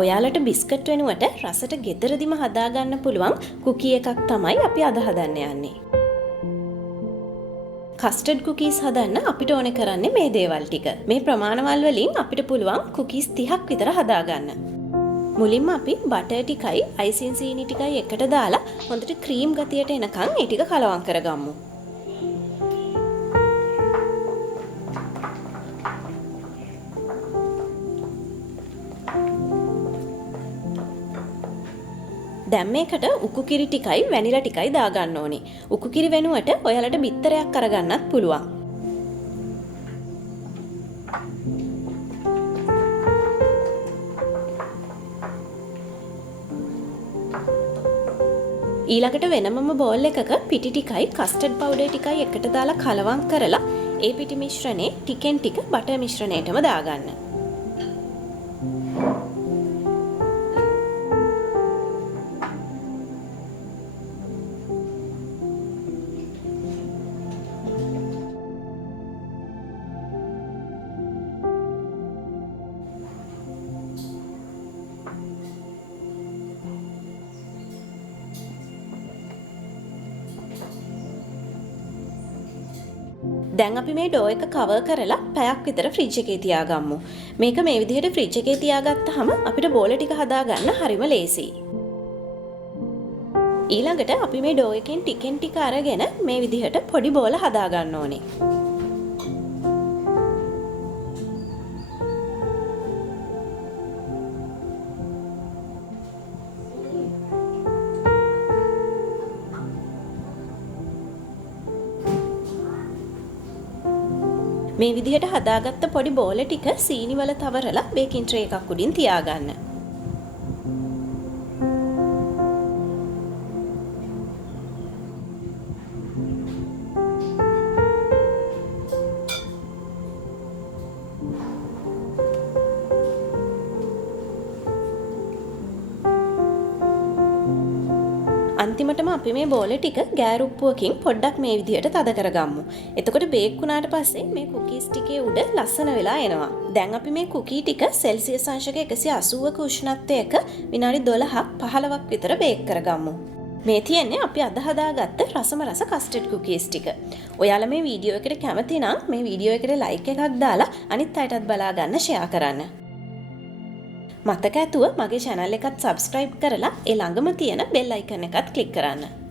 ඔයාලට බිස්කට් වෙනුවට රසට ගෙදරදිම හදාගන්න පුළුවන් කුකී එකක් තමයි අපි අද හදන්න යන්නේ. කස්ටඩ් කුකීස් හදන්න අපිට ඕන කරන්නේ මේ දේවල් ටික. මේ ප්‍රමාණවල් වලින් අපිට පුළුවන් කුකීස් 30ක් විතර හදාගන්න. මුලින්ම අපි බටර් ටිකයි අයිසින් සීනි ටිකයි එකට දාලා හොඳට ක්‍රීම් ගතියට එනකන් ඒ ටික කලවම් කරගමු. දැන් මේකට උකු කිරි ටිකයි වැනිලා ටිකයි දාගන්න ඕනේ. උකු කිරි වෙනුවට ඔයාලට බිත්තරයක් අරගන්නත් පුළුවන්. ඊළඟට වෙනමම බෝල් එකක පිටි ටිකයි කස්ටඩ් පවුඩර් ටිකයි එකට දාලා කලවම් කරලා ඒ පිටි මිශ්‍රණේ ටිකෙන් ටික බටර් මිශ්‍රණයටම දාගන්න. දැන් අපි මේ ඩෝ එක කවර් කරලා පැයක් විතර ෆ්‍රිජ් එකේ තියාගමු. මේක මේ විදිහට ෆ්‍රිජ් එකේ තියාගත්තාම අපිට බෝල ටික හදාගන්න හරිම ලේසියි. ඊළඟට අපි මේ ඩෝ එකෙන් ටිකෙන් ටික අරගෙන මේ විදිහට පොඩි බෝල හදාගන්න ඕනේ. මේ විදිහට හදාගත්ත පොඩි බෝල ටික සීනි වල තවරලා බේකින් ට්‍රේ එකක් උඩින් තියාගන්න. අන්තිමටම අපි මේ බෝල ටික ගෑරුප්පුවකින් පොඩ්ඩක් මේ විදිහට තද කරගමු. එතකොට බේක් වුණාට පස්සේ මේ කුකීස් ටිකේ උඩ ලස්සන වෙලා එනවා. දැන් අපි මේ කුකී ටික සෙල්සියස් අංශක 180ක උෂ්ණත්වයක විනාඩි 12ක් 15ක් විතර බේක් කරගමු. මේ තියෙන්නේ අපි අද හදාගත්ත රසම රස කස්ටඩ් කුකීස් ටික. ඔයාලා මේ වීඩියෝ එකට කැමති නම් මේ වීඩියෝ එකට ලයික් එකක් දාලා අනිත් අයටත් බලා ගන්න ෂෙයා කරන්න. මතක ඇතුව මගේ channel එකත් subscribe කරලා ඒ ළඟම තියෙන bell icon එකත් click කරන්න.